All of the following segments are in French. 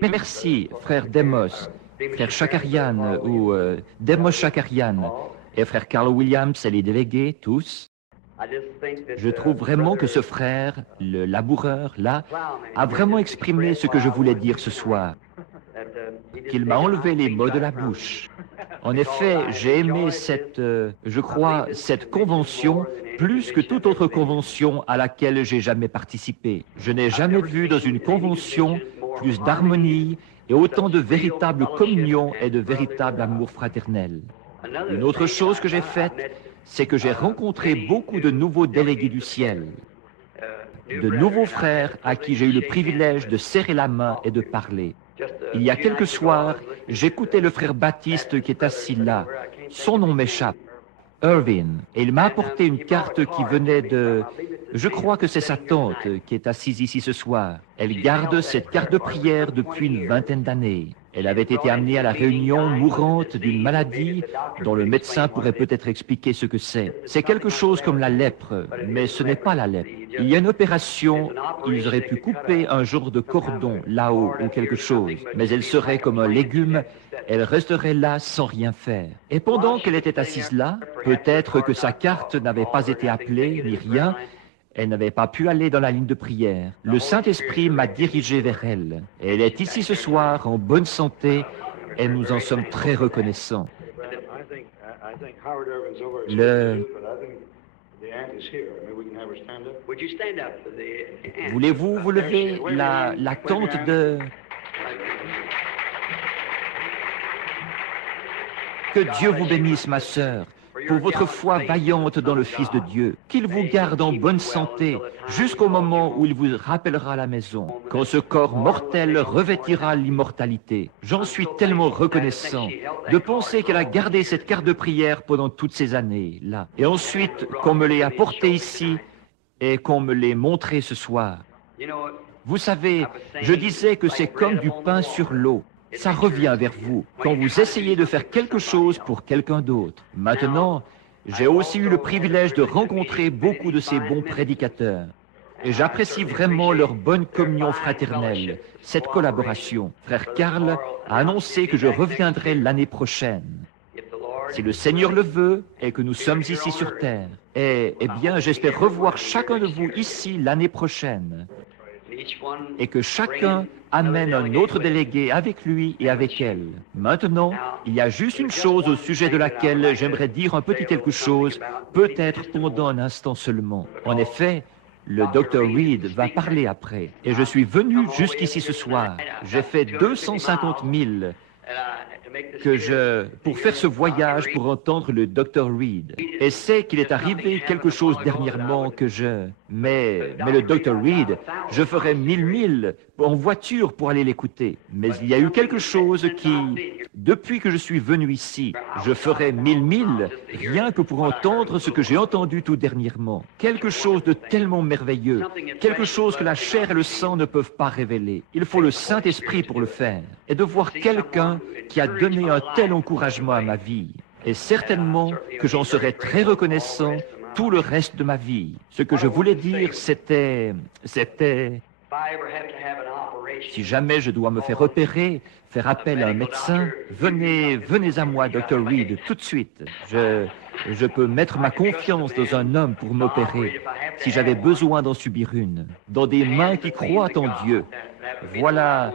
Mais merci, frère Demos, frère Chakarian ou Demos Chakarian, et frère Carl Williams et les délégués, tous. Je trouve vraiment que ce frère, le laboureur, là, a vraiment exprimé ce que je voulais dire ce soir, qu'il m'a enlevé les mots de la bouche. En effet, j'ai aimé je crois, cette convention plus que toute autre convention à laquelle j'ai jamais participé. Je n'ai jamais vu dans une convention plus d'harmonie et autant de véritable communion et de véritable amour fraternel. Une autre chose que j'ai faite, c'est que j'ai rencontré beaucoup de nouveaux délégués du ciel, de nouveaux frères à qui j'ai eu le privilège de serrer la main et de parler. Il y a quelques soirs, j'écoutais le frère Baptiste qui est assis là. Son nom m'échappe, Irvin, et il m'a apporté une carte qui venait de... Je crois que c'est sa tante qui est assise ici ce soir. Elle garde cette carte de prière depuis une vingtaine d'années. Elle avait été amenée à la réunion mourante d'une maladie dont le médecin pourrait peut-être expliquer ce que c'est. C'est quelque chose comme la lèpre, mais ce n'est pas la lèpre. Il y a une opération, ils auraient pu couper un genre de cordon là-haut ou quelque chose, mais elle serait comme un légume, elle resterait là sans rien faire. Et pendant qu'elle était assise là, peut-être que sa carte n'avait pas été appelée ni rien, elle n'avait pas pu aller dans la ligne de prière. Le Saint-Esprit m'a dirigé vers elle. Elle est ici ce soir en bonne santé et nous en sommes très reconnaissants. Voulez-vous vous lever, la tante de... Que Dieu vous bénisse, ma sœur, pour votre foi vaillante dans le Fils de Dieu, qu'il vous garde en bonne santé jusqu'au moment où il vous rappellera à la maison, quand ce corps mortel revêtira l'immortalité. J'en suis tellement reconnaissant de penser qu'elle a gardé cette carte de prière pendant toutes ces années, là. Et ensuite, qu'on me l'ait apportée ici et qu'on me l'ait montrée ce soir. Vous savez, je disais que c'est comme du pain sur l'eau. Ça revient vers vous quand vous essayez de faire quelque chose pour quelqu'un d'autre. Maintenant, j'ai aussi eu le privilège de rencontrer beaucoup de ces bons prédicateurs. Et j'apprécie vraiment leur bonne communion fraternelle, cette collaboration. Frère Karl a annoncé que je reviendrai l'année prochaine. Si le Seigneur le veut et que nous sommes ici sur terre. Eh bien, j'espère revoir chacun de vous ici l'année prochaine. Et que chacun amène un autre délégué avec lui et avec elle. Maintenant, il y a juste une chose au sujet de laquelle j'aimerais dire un petit quelque chose, peut-être pendant un instant seulement. En effet, le Dr. Reed va parler après. Et je suis venu jusqu'ici ce soir. J'ai fait 250 000 pour faire ce voyage pour entendre le Dr. Reed. Et c'est qu'il est arrivé quelque chose dernièrement Mais le Dr. Reed, je ferais 1000 milles en voiture pour aller l'écouter. Mais il y a eu quelque chose depuis que je suis venu ici, je ferais 1000 milles rien que pour entendre ce que j'ai entendu tout dernièrement. Quelque chose de tellement merveilleux, quelque chose que la chair et le sang ne peuvent pas révéler. Il faut le Saint-Esprit pour le faire. Et de voir quelqu'un qui a donné un tel encouragement à ma vie. Et certainement que j'en serai très reconnaissant tout le reste de ma vie. Ce que je voulais dire, c'était... Si jamais je dois me faire opérer, faire appel à un médecin, venez à moi, Dr. Reed, tout de suite. Je peux mettre ma confiance dans un homme pour m'opérer, si j'avais besoin d'en subir une, dans des mains qui croient en Dieu. Voilà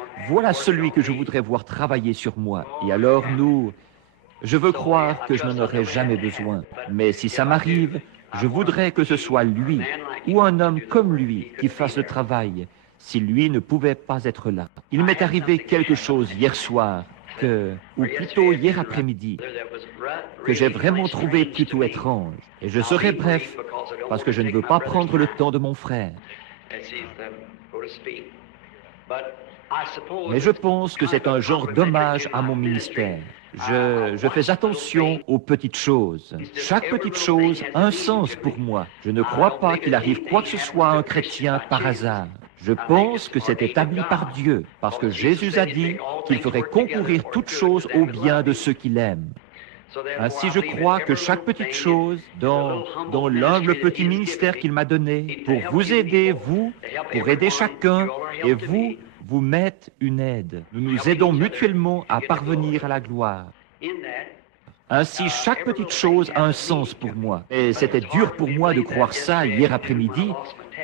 celui que je voudrais voir travailler sur moi. Et alors je veux croire que je n'en aurai jamais besoin. Mais si ça m'arrive, je voudrais que ce soit lui, ou un homme comme lui, qui fasse le travail, si lui ne pouvait pas être là. Il m'est arrivé quelque chose hier soir, ou plutôt hier après-midi, que j'ai vraiment trouvé plutôt étrange. Et je serai bref, parce que je ne veux pas prendre le temps de mon frère. Mais je pense que c'est un genre d'hommage à mon ministère. Je fais attention aux petites choses. Chaque petite chose a un sens pour moi. Je ne crois pas qu'il arrive quoi que ce soit à un chrétien par hasard. Je pense que c'est établi par Dieu, parce que Jésus a dit qu'il ferait concourir toutes choses au bien de ceux qu'il aime. Ainsi, je crois que chaque petite chose, dans l'humble petit ministère qu'il m'a donné, pour vous aider, pour aider chacun, et vous vous m'êtes une aide. Nous nous aidons mutuellement à parvenir à la gloire. Ainsi, chaque petite chose a un sens pour moi. Et c'était dur pour moi de croire ça hier après-midi,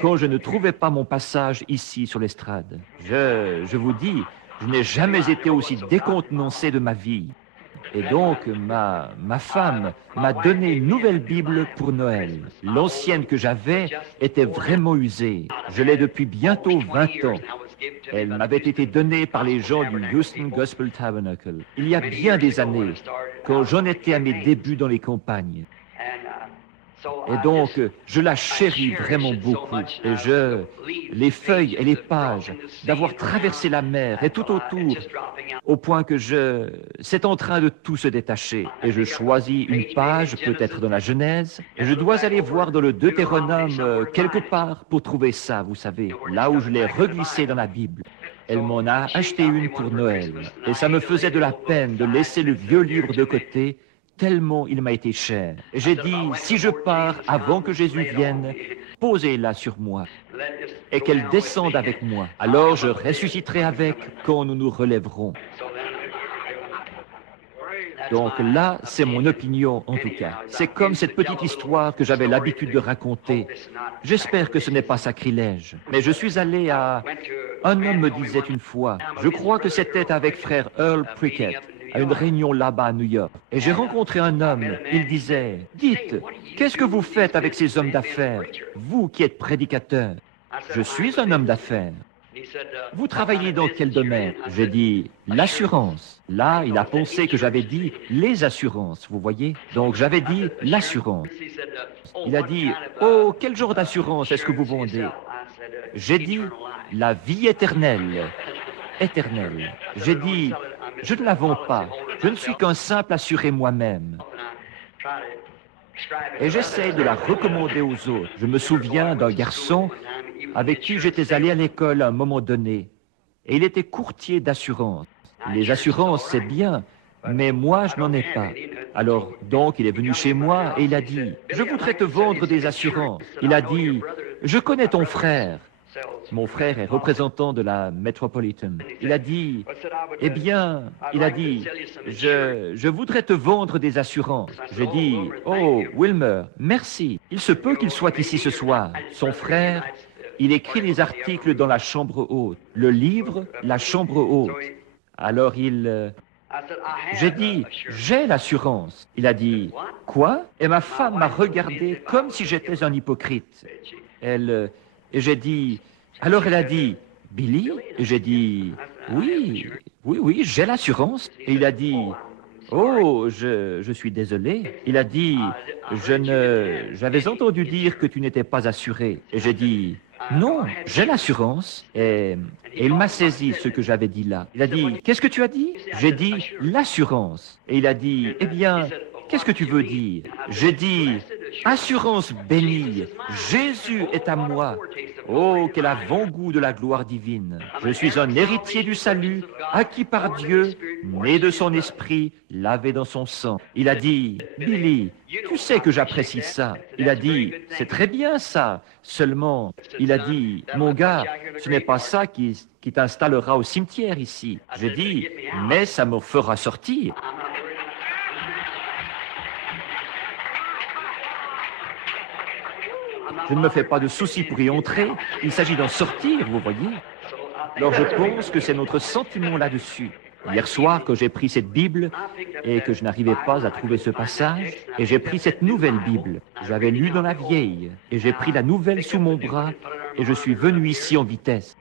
quand je ne trouvais pas mon passage ici sur l'estrade. Je vous dis, je n'ai jamais été aussi décontenancé de ma vie. Et donc, ma femme m'a donné une nouvelle Bible pour Noël. L'ancienne que j'avais était vraiment usée. Je l'ai depuis bientôt 20 ans. Elle m'avait été donnée par les gens du Houston Gospel Tabernacle, il y a bien des années, quand j'en étais à mes débuts dans les campagnes. Et donc, je la chéris vraiment beaucoup. Et les feuilles et les pages, d'avoir traversé la mer et tout autour, au point que c'est en train de tout se détacher. Et je choisis une page, peut-être dans la Genèse, et je dois aller voir dans le Deutéronome quelque part pour trouver ça, vous savez, là où je l'ai reglissé dans la Bible. Elle m'en a acheté une pour Noël. Et ça me faisait de la peine de laisser le vieux livre de côté, tellement il m'a été cher. Et j'ai dit, si je pars avant que Jésus vienne, posez-la sur moi et qu'elle descende avec moi. Alors je ressusciterai avec quand nous nous relèverons. Donc là, c'est mon opinion en tout cas. C'est comme cette petite histoire que j'avais l'habitude de raconter. J'espère que ce n'est pas sacrilège. Mais je suis allé à... Un homme me disait une fois, je crois que c'était avec frère Earl Prickett, à une réunion là-bas à New York. Et j'ai rencontré un homme, il disait, « Dites, qu'est-ce que vous faites avec ces hommes d'affaires, vous qui êtes prédicateur ?»« Je suis un homme d'affaires. »« Vous travaillez dans quel domaine ?» J'ai dit, « L'assurance. » Là, il a pensé que j'avais dit « les assurances », vous voyez. Donc j'avais dit « l'assurance ». Il a dit, « Oh, quel genre d'assurance est-ce que vous vendez ?» J'ai dit, « La vie éternelle. » Éternelle. J'ai dit, je ne la vends pas, je ne suis qu'un simple assuré moi-même. Et j'essaie de la recommander aux autres. Je me souviens d'un garçon avec qui j'étais allé à l'école à un moment donné. Et il était courtier d'assurance. Les assurances, c'est bien, mais moi, je n'en ai pas. Alors, donc, il est venu chez moi et il a dit, je voudrais te vendre des assurances. Il a dit, je connais ton frère. Mon frère est représentant de la Metropolitan. Il a dit, eh bien, il a dit, je voudrais te vendre des assurances. J'ai dit, oh, Wilmer, merci. Il se peut qu'il soit ici ce soir. Son frère, il écrit des articles dans la chambre haute. Le livre, la chambre haute. Alors j'ai dit, j'ai l'assurance. Il a dit, quoi? Et ma femme m'a regardé comme si j'étais un hypocrite. Et j'ai dit, alors elle a dit, Billy? Et j'ai dit, oui, j'ai l'assurance. Et il a dit, oh, je suis désolé. Il a dit, j'avais entendu dire que tu n'étais pas assuré. Et j'ai dit, non, j'ai l'assurance. Et il m'a saisi ce que j'avais dit là. Il a dit, qu'est-ce que tu as dit? J'ai dit, l'assurance. Et il a dit, eh bien, qu'est-ce que tu veux dire? J'ai dit, assurance bénie, Jésus est à moi. Oh, quel avant-goût de la gloire divine. Je suis un héritier du salut, acquis par Dieu, né de son esprit, lavé dans son sang. Il a dit, Billy, tu sais que j'apprécie ça. Il a dit, c'est très bien ça. Seulement, il a dit, mon gars, ce n'est pas ça qui t'installera au cimetière ici. J'ai dit, mais ça me fera sortir. Je ne me fais pas de soucis pour y entrer, il s'agit d'en sortir, vous voyez. Alors je pense que c'est notre sentiment là-dessus. Hier soir, quand j'ai pris cette Bible et que je n'arrivais pas à trouver ce passage, et j'ai pris cette nouvelle Bible, j'avais lu dans la vieille, et j'ai pris la nouvelle sous mon bras, et je suis venu ici en vitesse.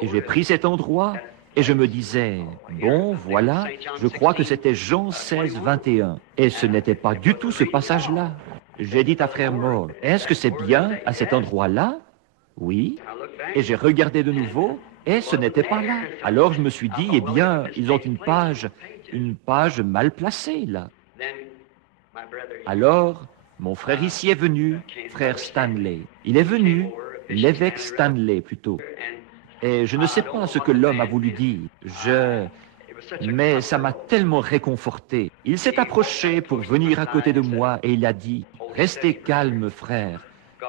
Et j'ai pris cet endroit, et je me disais, bon, voilà, je crois que c'était Jean 16, 21. Et ce n'était pas du tout ce passage-là. J'ai dit à frère Moore, est-ce que c'est bien à cet endroit-là? Oui. Et j'ai regardé de nouveau, et ce n'était pas là. Alors je me suis dit, eh bien, ils ont une page mal placée, là. Alors, mon frère ici est venu, frère Stanley. Il est venu, l'évêque Stanley plutôt. Et je ne sais pas ce que l'homme a voulu dire. Mais ça m'a tellement réconforté. Il s'est approché pour venir à côté de moi et il a dit, restez calme, frère.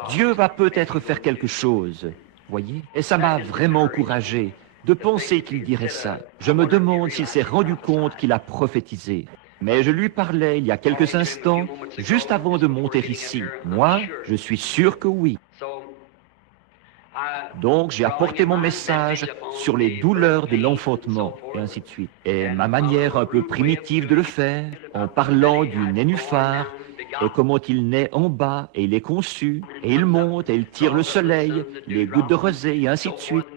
Dieu va peut-être faire quelque chose. Voyez? Et ça m'a vraiment encouragé. de penser qu'il dirait ça. Je me demande s'il s'est rendu compte qu'il a prophétisé. Mais je lui parlais il y a quelques instants, juste avant de monter ici. Moi, je suis sûr que oui. Donc, j'ai apporté mon message sur les douleurs de l'enfantement, et ainsi de suite. Et ma manière un peu primitive de le faire, en parlant du nénuphar, et comment il naît en bas, et il est conçu, et il monte, et il tire le soleil, les gouttes de rosée, et ainsi de suite.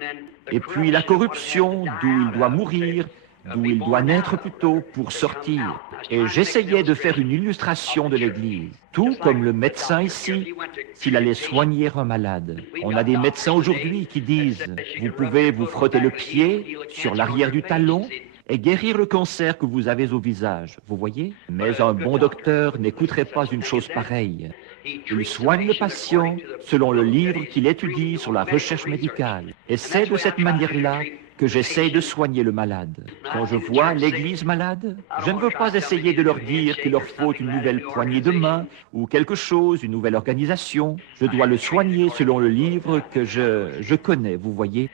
Et puis la corruption, d'où il doit mourir, d'où il doit naître plutôt pour sortir. Et j'essayais de faire une illustration de l'Église, tout comme le médecin ici, s'il allait soigner un malade. On a des médecins aujourd'hui qui disent, vous pouvez vous frotter le pied sur l'arrière du talon et guérir le cancer que vous avez au visage, vous voyez? Mais un bon docteur n'écouterait pas une chose pareille. Il soigne le patient selon le livre qu'il étudie sur la recherche médicale. Et c'est de cette manière-là que j'essaye de soigner le malade. Quand je vois l'Église malade, je ne veux pas essayer de leur dire qu'il leur faut une nouvelle poignée de main ou quelque chose, une nouvelle organisation. Je dois le soigner selon le livre que je connais, vous voyez.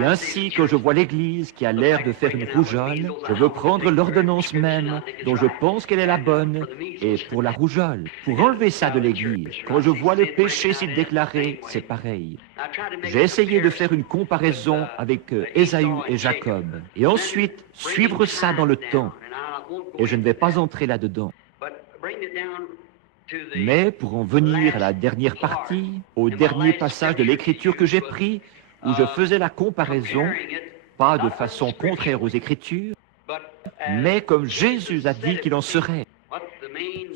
Et ainsi, quand je vois l'Église qui a l'air de faire une rougeole, je veux prendre l'ordonnance même, dont je pense qu'elle est la bonne, et pour la rougeole, pour enlever ça de l'Église. Quand je vois le péché s'y déclarer, c'est pareil. J'ai essayé de faire une comparaison avec Ésaü et Jacob, et ensuite suivre ça dans le temps. Et je ne vais pas entrer là-dedans. Mais pour en venir à la dernière partie, au dernier passage de l'Écriture que j'ai pris, où je faisais la comparaison, pas de façon contraire aux Écritures, mais comme Jésus a dit qu'il en serait.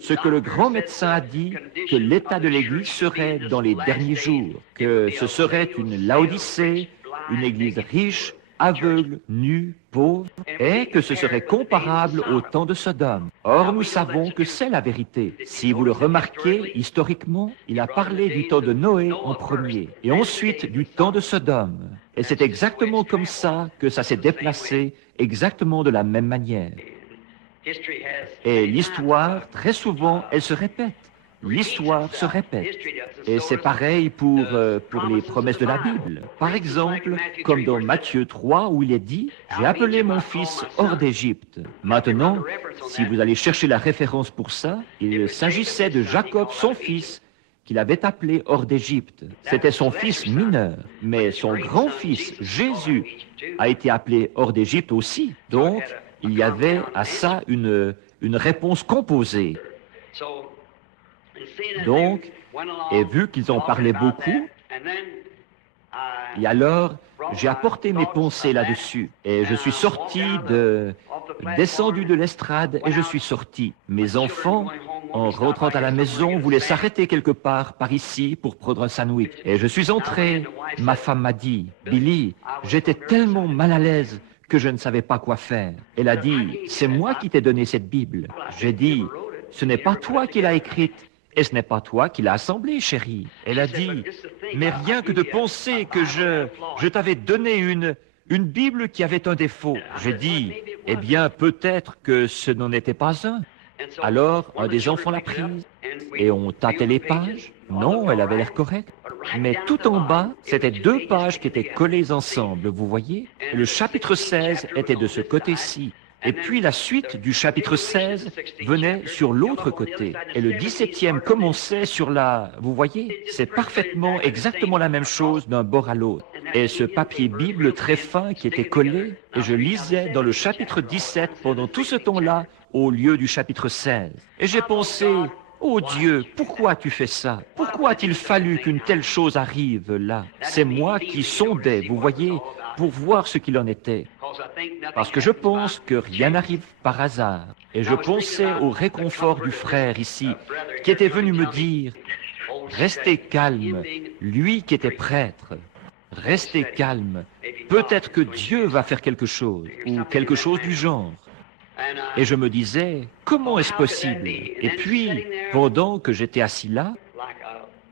Ce que le grand médecin a dit, que l'état de l'Église serait dans les derniers jours, que ce serait une Laodicée, une Église riche, aveugle, nue, pauvre, et que ce serait comparable au temps de Sodome. Or, nous savons que c'est la vérité. Si vous le remarquez, historiquement, il a parlé du temps de Noé en premier, et ensuite du temps de Sodome. Et c'est exactement comme ça que ça s'est déplacé, exactement de la même manière. Et l'histoire, très souvent, elle se répète. L'histoire se répète. Et c'est pareil pour les promesses de la Bible. Par exemple, comme dans Matthieu 3, où il est dit « J'ai appelé mon fils hors d'Égypte ». Maintenant, si vous allez chercher la référence pour ça, il s'agissait de Jacob, son fils, qu'il avait appelé hors d'Égypte. C'était son fils mineur, mais son grand-fils, Jésus, a été appelé hors d'Égypte aussi. Donc, il y avait à ça une réponse composée. Donc, et vu qu'ils en parlaient beaucoup, et alors j'ai apporté mes pensées là-dessus, et je suis descendu de l'estrade, et je suis sorti. Mes enfants, en rentrant à la maison, voulaient s'arrêter quelque part par ici pour prendre un sandwich. Et je suis entré, ma femme m'a dit, « Billy, j'étais tellement mal à l'aise que je ne savais pas quoi faire. » Elle a dit, « C'est moi qui t'ai donné cette Bible. » J'ai dit, « Ce n'est pas toi qui l'as écrite. Et ce n'est pas toi qui l'as assemblée, chérie. » Elle a dit, « Mais rien que de penser que je t'avais donné une Bible qui avait un défaut. » J'ai dit, « Eh bien, peut-être que ce n'en était pas un. » Alors, un des enfants l'a prise, et on tâtait les pages. Non, elle avait l'air correcte. Mais tout en bas, c'était 2 pages qui étaient collées ensemble, vous voyez? Le chapitre 16 était de ce côté-ci. Et puis la suite du chapitre 16 venait sur l'autre côté. Et le 17e commençait sur la... Vous voyez, c'est parfaitement, exactement la même chose d'un bord à l'autre. Et ce papier Bible très fin qui était collé, et je lisais dans le chapitre 17 pendant tout ce temps-là, au lieu du chapitre 16. Et j'ai pensé, oh Dieu, pourquoi tu fais ça? Pourquoi a-t-il fallu qu'une telle chose arrive là? C'est moi qui sondais, vous voyez, pour voir ce qu'il en était. Parce que je pense que rien n'arrive par hasard. Et je pensais au réconfort du frère ici, qui était venu me dire, « Restez calme, lui qui était prêtre. Restez calme. Peut-être que Dieu va faire quelque chose, ou quelque chose du genre. » Et je me disais, comment est-ce possible? Et puis, pendant que j'étais assis là,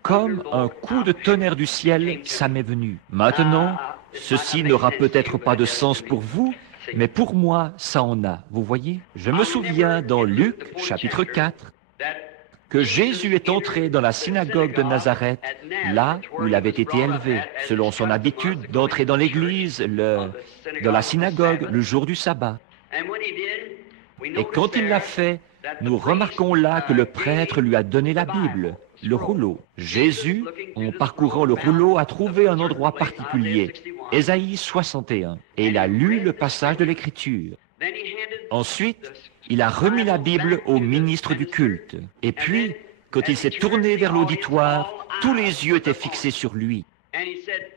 comme un coup de tonnerre du ciel, ça m'est venu. Maintenant, ceci n'aura peut-être pas de sens pour vous, mais pour moi, ça en a. Vous voyez? Je me souviens dans Luc, chapitre 4, que Jésus est entré dans la synagogue de Nazareth, là où il avait été élevé, selon son habitude d'entrer dans l'église, dans la synagogue, le jour du sabbat. Et quand il l'a fait, nous remarquons là que le prêtre lui a donné la Bible, le rouleau. Jésus, en parcourant le rouleau, a trouvé un endroit particulier, Ésaïe 61, et il a lu le passage de l'Écriture. Ensuite, il a remis la Bible au ministre du culte. Et puis, quand il s'est tourné vers l'auditoire, tous les yeux étaient fixés sur lui.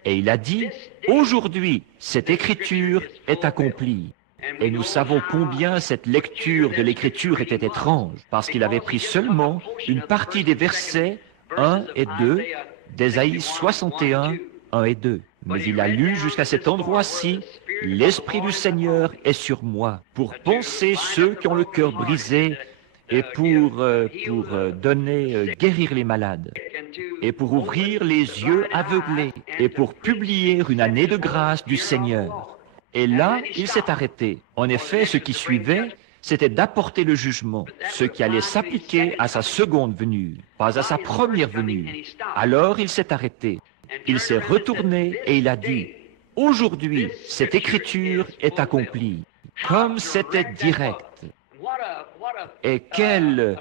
Et il a dit, « Aujourd'hui, cette écriture est accomplie. » Et nous savons combien cette lecture de l'écriture était étrange, parce qu'il avait pris seulement une partie des versets 1 et 2 d'Ésaïe 61, 1 et 2. Mais il a lu jusqu'à cet endroit-ci, « L'Esprit du Seigneur est sur moi, pour panser ceux qui ont le cœur brisé, et pour guérir les malades, et pour ouvrir les yeux aveuglés, et pour publier une année de grâce du Seigneur. » Et là, il s'est arrêté. En effet, ce qui suivait, c'était d'apporter le jugement, ce qui allait s'appliquer à sa seconde venue, pas à sa première venue. Alors il s'est arrêté. Il s'est retourné et il a dit, « Aujourd'hui, cette écriture est accomplie. » Comme c'était direct. Et quelle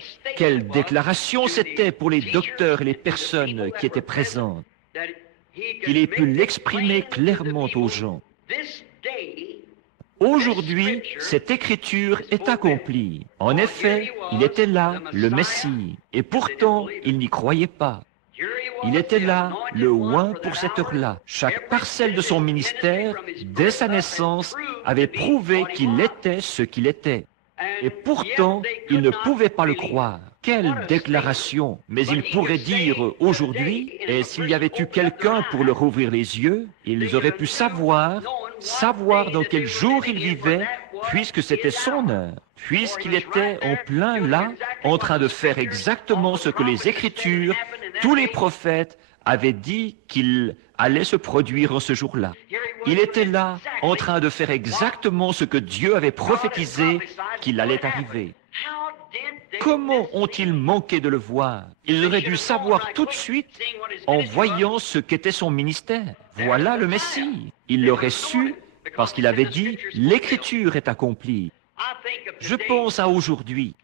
déclaration c'était pour les docteurs et les personnes qui étaient présentes. Il ait pu l'exprimer clairement aux gens. Aujourd'hui, cette écriture est accomplie. En effet, il était là, le Messie, et pourtant, il n'y croyait pas. Il était là, le oint pour cette heure-là. Chaque parcelle de son ministère, dès sa naissance, avait prouvé qu'il était ce qu'il était. Et pourtant, ils ne pouvaient pas le croire. Quelle déclaration! Mais ils pourraient dire aujourd'hui, et s'il y avait eu quelqu'un pour leur ouvrir les yeux, ils auraient pu savoir dans quel jour il vivait, puisque c'était son heure, puisqu'il était en plein là, en train de faire exactement ce que les Écritures, tous les prophètes avaient dit qu'il allait se produire en ce jour-là. Il était là, en train de faire exactement ce que Dieu avait prophétisé qu'il allait arriver. Comment ont-ils manqué de le voir? Ils auraient dû savoir tout de suite en voyant ce qu'était son ministère. Voilà le Messie. Ils l'auraient su parce qu'il avait dit « L'Écriture est accomplie ». Je pense à aujourd'hui.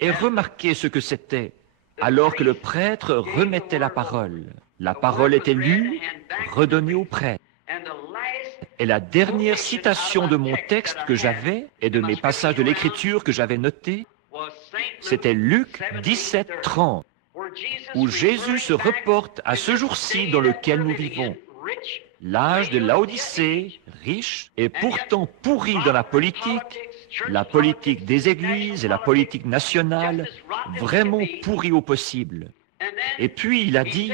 Et remarquez ce que c'était alors que le prêtre remettait la parole. La parole était lue, redonnée au prêtre. Et la dernière citation de mon texte que j'avais et de mes passages de l'Écriture que j'avais notés, c'était Luc 17, 30, où Jésus se reporte à ce jour-ci dans lequel nous vivons. L'âge de Laodicée, riche et pourtant pourri dans la politique des églises et la politique nationale, vraiment pourri au possible. Et puis il a dit,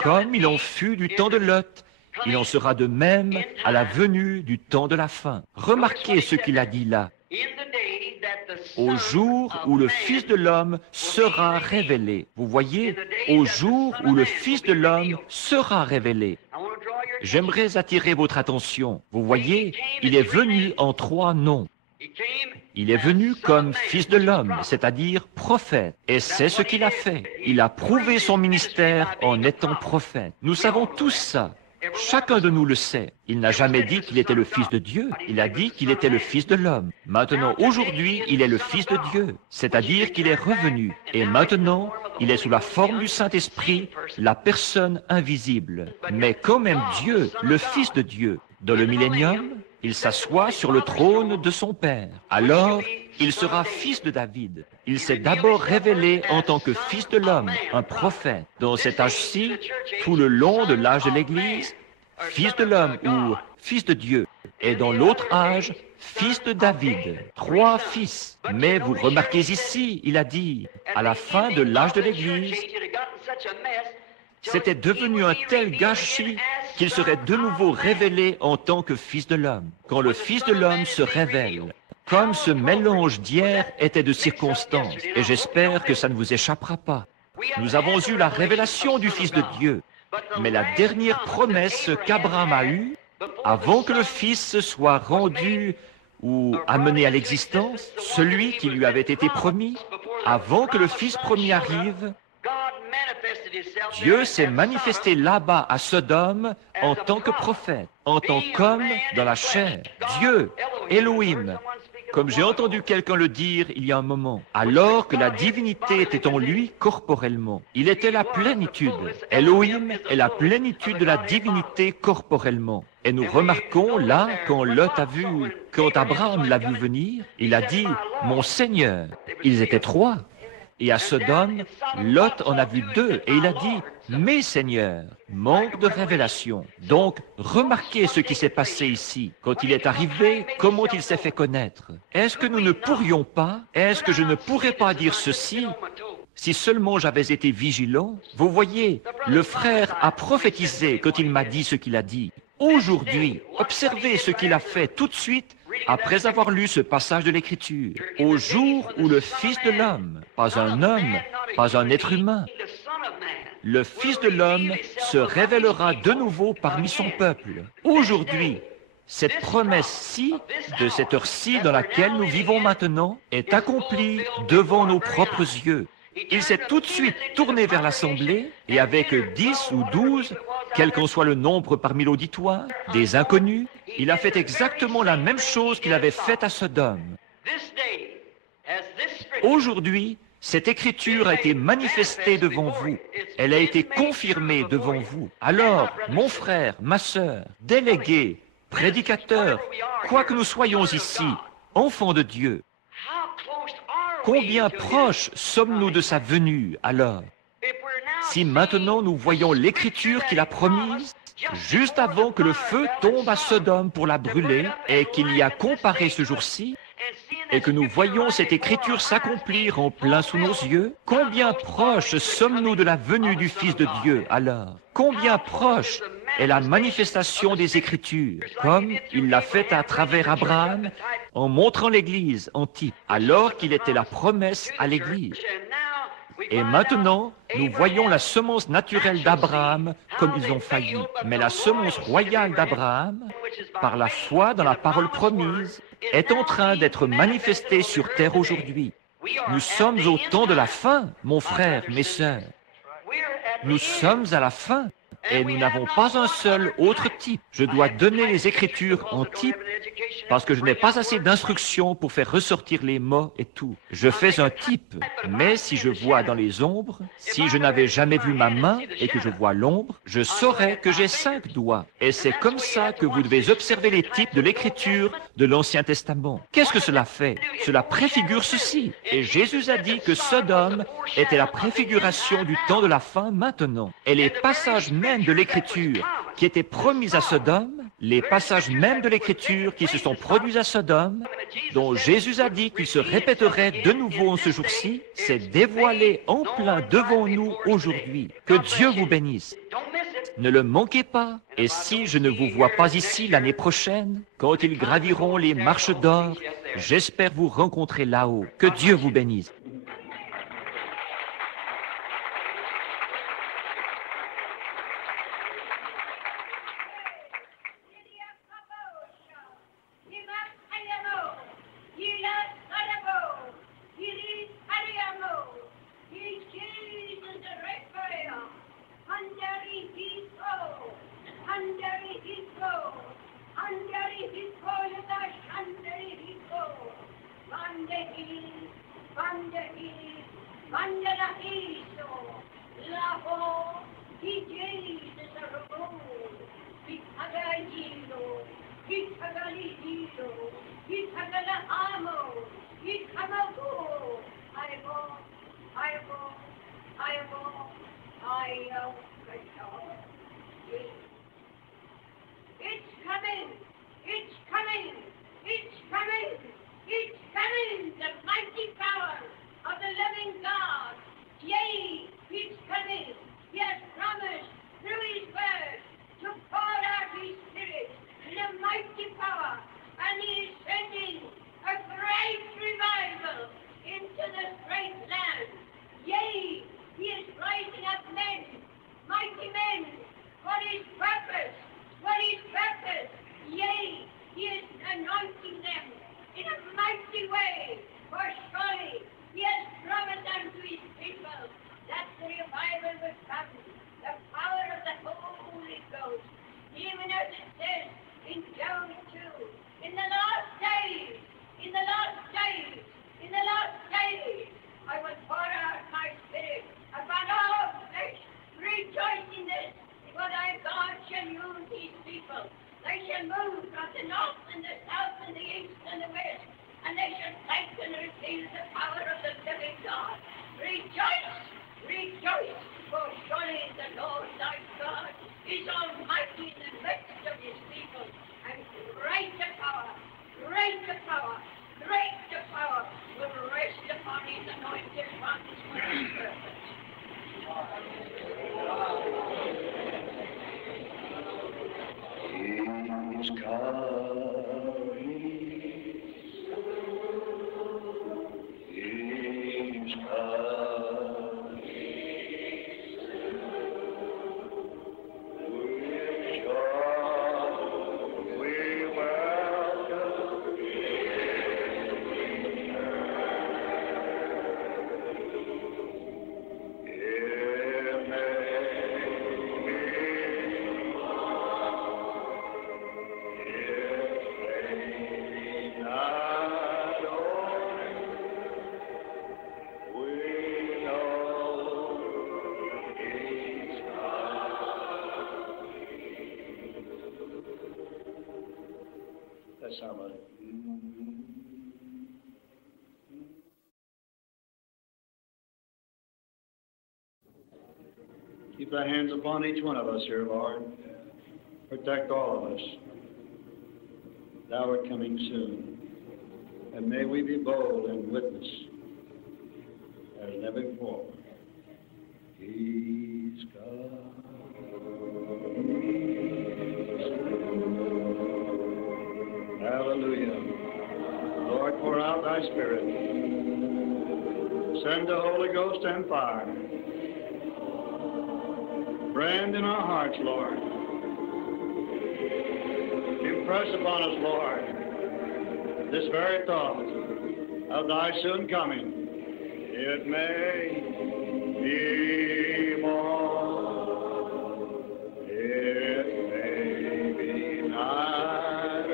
comme il en fut du temps de Lot, il en sera de même à la venue du temps de la fin. Remarquez ce qu'il a dit là. Au jour où le Fils de l'homme sera révélé. Vous voyez, au jour où le Fils de l'homme sera révélé. J'aimerais attirer votre attention. Vous voyez, il est venu en 3 noms. Il est venu comme Fils de l'homme, c'est-à-dire prophète. Et c'est ce qu'il a fait. Il a prouvé son ministère en étant prophète. Nous savons tous ça. Chacun de nous le sait. Il n'a jamais dit qu'il était le Fils de Dieu. Il a dit qu'il était le Fils de l'homme. Maintenant, aujourd'hui, il est le Fils de Dieu. C'est-à-dire qu'il est revenu. Et maintenant, il est sous la forme du Saint-Esprit, la personne invisible. Mais quand même Dieu, le Fils de Dieu, dans le millénium, il s'assoit sur le trône de son Père. Alors, il sera fils de David. Il s'est d'abord révélé en tant que Fils de l'homme, un prophète. Dans cet âge-ci, tout le long de l'âge de l'Église, Fils de l'homme ou Fils de Dieu. Et dans l'autre âge, Fils de David. 3 fils. Mais vous remarquez ici, il a dit, à la fin de l'âge de l'Église, c'était devenu un tel gâchis qu'il serait de nouveau révélé en tant que Fils de l'homme. Quand le Fils de l'homme se révèle, comme ce mélange d'hier était de circonstances, et j'espère que ça ne vous échappera pas. Nous avons eu la révélation du Fils de Dieu, mais la dernière promesse qu'Abraham a eue, avant que le Fils soit rendu ou amené à l'existence, celui qui lui avait été promis, avant que le Fils promis arrive, Dieu s'est manifesté là-bas à Sodome en tant que prophète, en tant qu'homme dans la chair. Dieu, Elohim, comme j'ai entendu quelqu'un le dire il y a un moment, alors que la divinité était en lui corporellement. Il était la plénitude. Elohim est la plénitude de la divinité corporellement. Et nous remarquons là, quand quand Abraham l'a vu venir, il a dit, mon Seigneur. Ils étaient trois. Et à Sodome, Lot en a vu deux et il a dit, mes seigneurs, manque de révélation. Donc, remarquez ce qui s'est passé ici. Quand il est arrivé, comment il s'est fait connaître. Est-ce que nous ne pourrions pas, est-ce que je ne pourrais pas dire ceci si seulement j'avais été vigilant? Vous voyez, le frère a prophétisé quand il m'a dit ce qu'il a dit. Aujourd'hui, observez ce qu'il a fait tout de suite après avoir lu ce passage de l'Écriture. Au jour où le Fils de l'homme, pas un homme, pas un être humain, le Fils de l'homme se révélera de nouveau parmi son peuple. Aujourd'hui, cette promesse-ci, de cette heure-ci dans laquelle nous vivons maintenant, est accomplie devant nos propres yeux. Il s'est tout de suite tourné vers l'Assemblée et avec 10 ou 12, quel qu'en soit le nombre parmi l'auditoire, des inconnus, il a fait exactement la même chose qu'il avait faite à Sodome. Aujourd'hui, cette écriture a été manifestée devant vous. Elle a été confirmée devant vous. Alors, mon frère, ma sœur, délégués, prédicateurs, quoi que nous soyons ici, enfants de Dieu, combien proches sommes-nous de sa venue alors? Si maintenant nous voyons l'écriture qu'il a promise, juste avant que le feu tombe à Sodome pour la brûler, et qu'il y a comparé ce jour-ci, et que nous voyons cette écriture s'accomplir en plein sous nos yeux, combien proches sommes-nous de la venue du Fils de Dieu alors? Combien proche est la manifestation des Écritures, comme il l'a fait à travers Abraham, en montrant l'Église en type, alors qu'il était la promesse à l'Église. Et maintenant, nous voyons la semence naturelle d'Abraham comme ils ont failli. Mais la semence royale d'Abraham, par la foi dans la parole promise, est en train d'être manifestée sur terre aujourd'hui. Nous sommes au temps de la fin, mon frère, mes sœurs. Nous sommes à la fin. Et nous n'avons pas un seul autre type. Je dois donner les Écritures en type parce que je n'ai pas assez d'instructions pour faire ressortir les mots et tout. Je fais un type, mais si je vois dans les ombres, si je n'avais jamais vu ma main et que je vois l'ombre, je saurais que j'ai 5 doigts. Et c'est comme ça que vous devez observer les types de l'Écriture de l'Ancien Testament. Qu'est-ce que cela fait? Cela préfigure ceci. Et Jésus a dit que Sodome était la préfiguration du temps de la fin maintenant. Et les passages même de l'Écriture qui étaient promis à Sodome, les passages même de l'Écriture qui se sont produits à Sodome, dont Jésus a dit qu'ils se répéteraient de nouveau en ce jour-ci, s'est dévoilé en plein devant nous aujourd'hui. Que Dieu vous bénisse. Ne le manquez pas. Et si je ne vous vois pas ici l'année prochaine, quand ils graviront les marches d'or, j'espère vous rencontrer là-haut. Que Dieu vous bénisse. He is raising up men, mighty men, somebody. Keep thy hands upon each one of us here, Lord. Protect all of us. Thou art coming soon. And may we be bold and witness as never before. He's come. Hallelujah. Lord, pour out thy Spirit. Send the Holy Ghost and fire. Brand in our hearts, Lord. Impress upon us, Lord, this very thought of thy soon coming. It may be more, it may be night,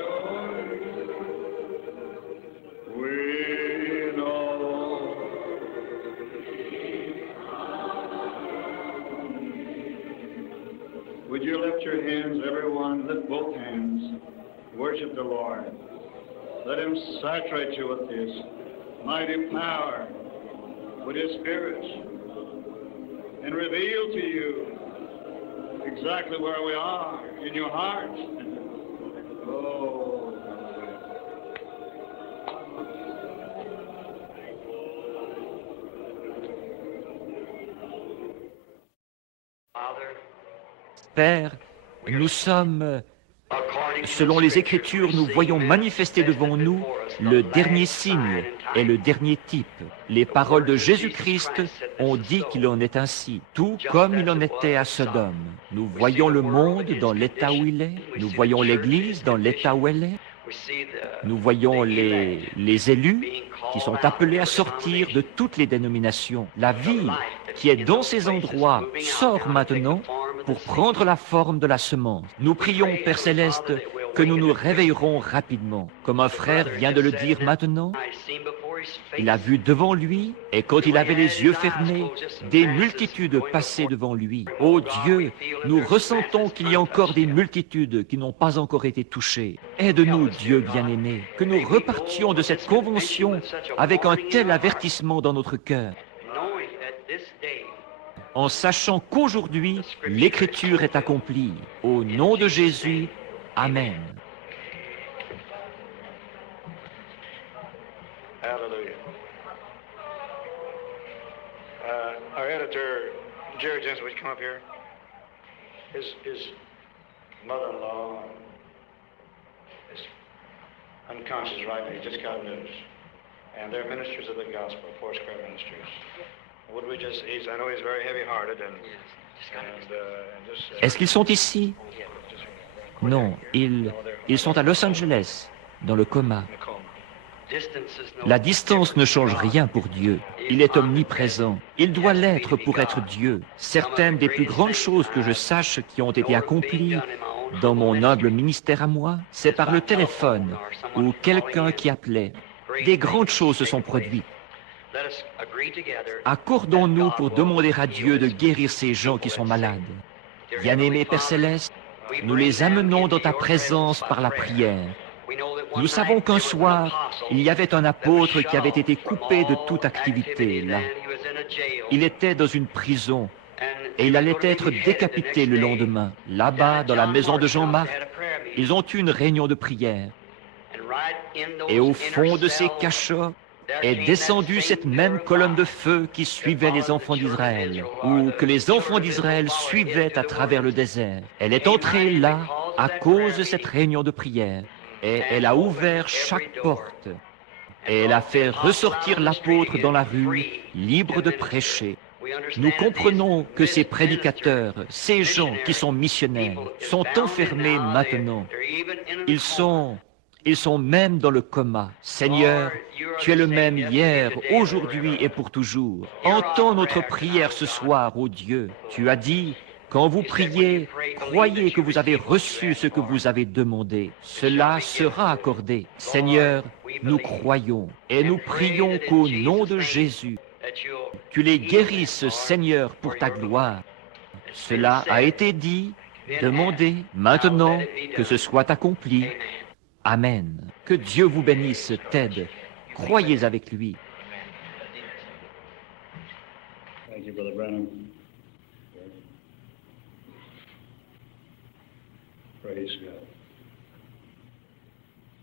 we know. Would you lift your hands, everyone, lift both hands, worship the Lord. Let him saturate you with his mighty power, with his Spirit, and reveal to you exactly where we are in your heart. Oh. Père, nous sommes, selon les Écritures, nous voyons manifester devant nous le dernier signe et le dernier type. Les paroles de Jésus-Christ ont dit qu'il en est ainsi, tout comme il en était à Sodome. Nous voyons le monde dans l'état où il est, nous voyons l'Église dans l'état où elle est, nous voyons les élus qui sont appelés à sortir de toutes les dénominations. La vie qui est dans ces endroits sort maintenant pour prendre la forme de la semence. Nous prions, Père Céleste, que nous nous réveillerons rapidement. Comme un frère vient de le dire maintenant, il a vu devant lui, et quand il avait les yeux fermés, des multitudes passaient devant lui. Ô Dieu, nous ressentons qu'il y a encore des multitudes qui n'ont pas encore été touchées. Aide-nous, Dieu bien-aimé, que nous repartions de cette convention avec un tel avertissement dans notre cœur, en sachant qu'aujourd'hui, l'Écriture est accomplie. Au nom de Jésus, Amen. Hallelujah. Our editor, Jerry Jensen, would you come up here? His mother-in-law is unconscious right now. He just got news. And they're ministers of the gospel, Foursquare Ministries. Would we just, I know he's very heavy-hearted Est-ce qu'ils sont ici? Non, ils sont à Los Angeles, dans le coma. La distance ne change rien pour Dieu. Il est omniprésent. Il doit l'être pour être Dieu. Certaines des plus grandes choses que je sache qui ont été accomplies dans mon humble ministère à moi, c'est par le téléphone ou quelqu'un qui appelait. Des grandes choses se sont produites. Accordons-nous pour demander à Dieu de guérir ces gens qui sont malades. Bien-aimé Père Céleste, nous les amenons dans ta présence par la prière. Nous savons qu'un soir, il y avait un apôtre qui avait été coupé de toute activité là. Il était dans une prison et il allait être décapité le lendemain. Là-bas, dans la maison de Jean-Marc, ils ont eu une réunion de prière. Et au fond de ces cachots est descendue cette même colonne de feu qui suivait les enfants d'Israël, ou que les enfants d'Israël suivaient à travers le désert. Elle est entrée là à cause de cette réunion de prière. Et elle a ouvert chaque porte. Et elle a fait ressortir l'apôtre dans la rue, libre de prêcher. Nous comprenons que ces prédicateurs, ces gens qui sont missionnaires, sont enfermés maintenant. Ils sont même dans le coma. Seigneur, tu es le même hier, aujourd'hui et pour toujours. Entends notre prière ce soir, ô Dieu. Tu as dit, quand vous priez, croyez que vous avez reçu ce que vous avez demandé. Cela sera accordé. Seigneur, nous croyons et nous prions qu'au nom de Jésus, tu les guérisses, Seigneur, pour ta gloire. Cela a été dit, demandé, maintenant que ce soit accompli. Amen. Que Dieu vous bénisse, Ted. Croyez avec lui. Thank you, Brother Branham. Praise God.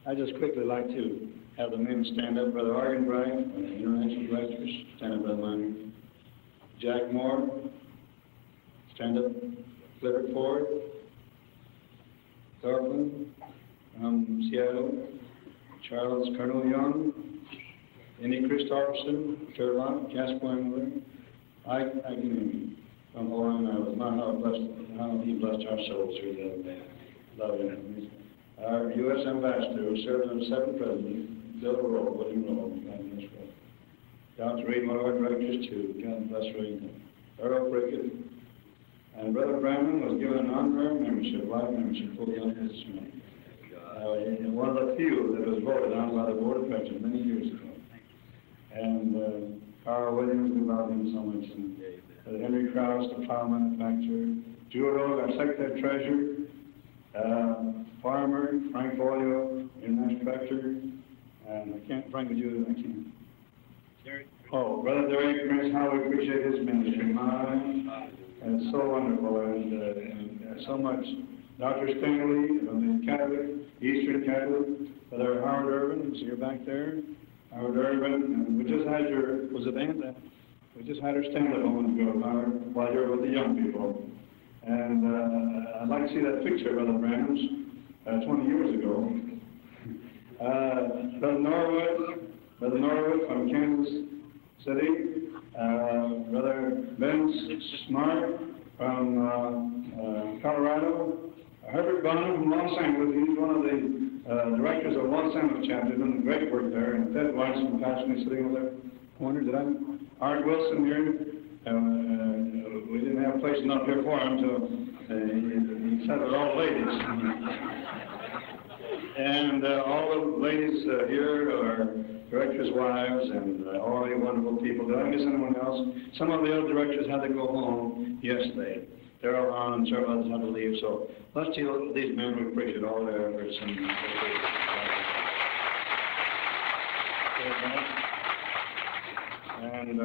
I'd just quickly like to have the men stand up. Brother Argenbright, the International Directors, stand up, Brother Minor. Jack Moore, stand up. Clifford Ford, Thorfinn from Seattle, Charles Colonel Young, Andy Christopherson, Turlock, Casper Engler, Ike Agnemi from Hawaiian Islands. How he blessed our souls through the love him. Our U.S. Ambassador who served as the 7th President, Bill Rowe, William Rowe, God bless Rowe. Dr. Reed, one of our directors too, God bless Reed. Earl Prickett. And Brother Branham was given an honorary membership, life membership, fully on his name. One of the few that was voted on by the Board of Directors many years ago. And Carl Williams, we love him so much. And Henry Krause, the file manufacturer. Jewel, our Secretary Treasurer. Farmer, Frank Folio, International Director. And I can't, Frank, would you, I can't. Oh, Brother Derek Prince, how we appreciate his ministry. And it's so wonderful, and so much. Dr. Stingley from the Catholic, Eastern Catholic, Brother Howard Irvin, so you're back there. Howard Irvin, and we just had your, was it Aunt? We just had her stand up a moment ago, Howard, while you were with the young people. And I'd like to see that picture, Brother Branham's, 20 years ago. Brother Norwood from Kansas City. Brother Ben Smart from Colorado. Herbert Bonham from Los Angeles. He's one of the directors of Los Angeles chapter. He's done great work there. And Ted Weiss from Pasadena sitting over there. Corner, did I? Art Wilson here. We didn't have a place enough here for him, so he said it all ladies. And all the ladies here are directors' wives and all the wonderful people. Did I miss anyone else? Some of the other directors had to go home yesterday. They're all on and several others had to leave. So let's tell these men we appreciate all their efforts. And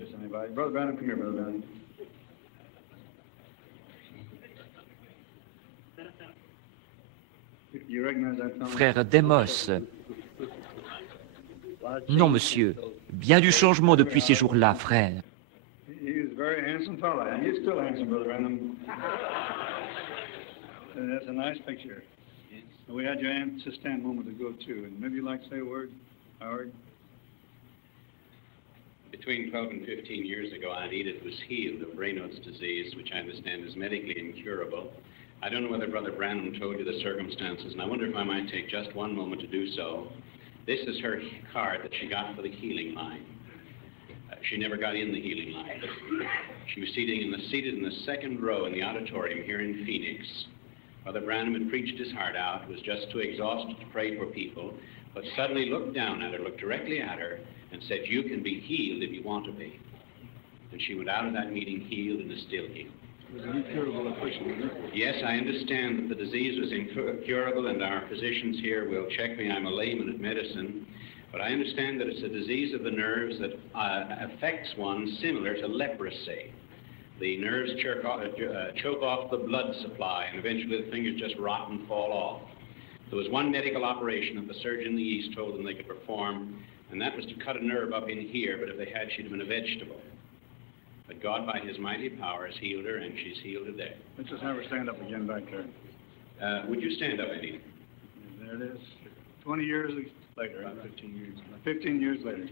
is anybody? Brother Branham, come here, Brother Branham. You recognize that fellow? Frère Demos. Non, monsieur. Bien du changement depuis ces jours-là, frère. He was a very handsome fellow, and he's still handsome, Brother Branham. That's a nice picture. We had your aunt to stand a moment ago, too. And maybe you'd like to say a word, Howard? Between 12 and 15 years ago, Aunt Edith was healed of Raynaud's disease, which I understand is medically incurable. I don't know whether Brother Branham told you the circumstances, and I wonder if I might take just one moment to do so. This is her card that she got for the healing line. She never got in the healing line. She was seated in the second row in the auditorium here in Phoenix. Brother Branham had preached his heart out, was just too exhausted to pray for people, but suddenly looked down at her, looked directly at her, and said, "You can be healed if you want to be." And she went out of that meeting healed and is still healed. Yes, I understand that the disease was incurable, and our physicians here will check me. I'm a layman at medicine, but I understand that it's a disease of the nerves that affects one similar to leprosy. The nerves choke off the blood supply, and eventually the fingers just rot and fall off. There was one medical operation that the surgeon in the East told them they could perform, and that was to cut a nerve up in here, but if they had, she'd have been a vegetable. But God, by his mighty power, has healed her, and she's healed today. Let's just have her stand up again back there. Would you stand up, Eddie? There it is. 20 years later, 15 years. 15 years later.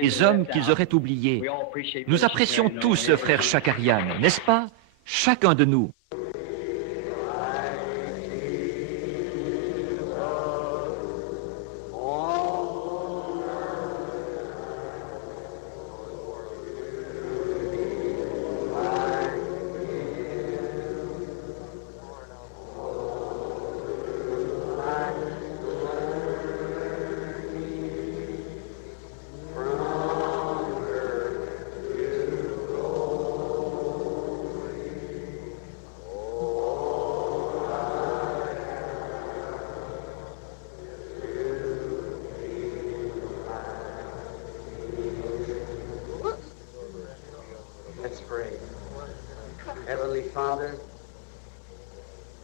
Les hommes qu'ils auraient oubliés. Nous apprécions tous frère Shakarian, n'est-ce pas? Chacun de nous. Heavenly Father,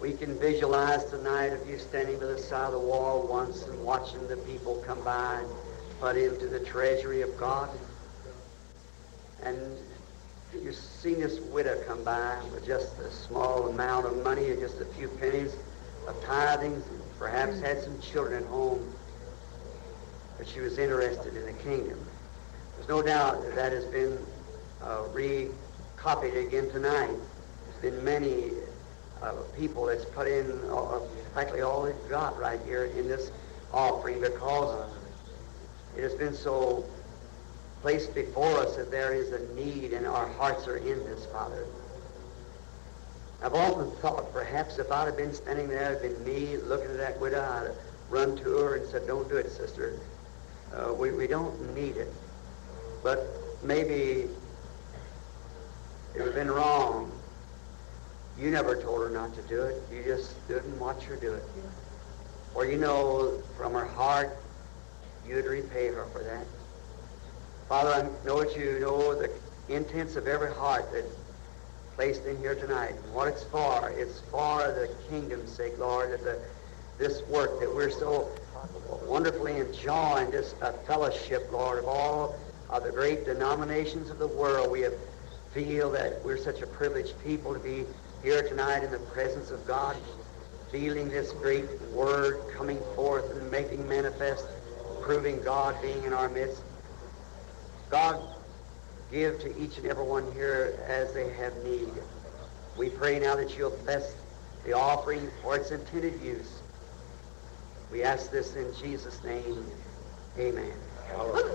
we can visualize tonight of you standing by the side of the wall once and watching the people come by and put into the treasury of God. And you've seen this widow come by with just a small amount of money, or just a few pennies of tithings, and perhaps had some children at home, but she was interested in the kingdom. There's no doubt that has been recopied again tonight. There's been many people that's put in practically all they've got right here in this offering, because it has been so placed before us that there is a need and our hearts are in this, Father. I've often thought perhaps if I'd have been standing there, it'd been me looking at that widow, I'd have run to her and said, "Don't do it, sister. We don't need it." But maybe it would have been wrong. You never told her not to do it. You just stood and watched her do it. Or you know from her heart you'd repay her for that. Father, I know that you know the intents of every heart that's placed in here tonight. And what it's for the kingdom's sake, Lord, that this work that we're so wonderfully enjoying, this fellowship, Lord, of all of the great denominations of the world. We feel that we're such a privileged people to be here tonight in the presence of God, feeling this great word coming forth and making manifest, proving God being in our midst. God, give to each and every one here as they have need. We pray now that you'll bless the offering for its intended use. We ask this in Jesus' name. Amen. Hallelujah.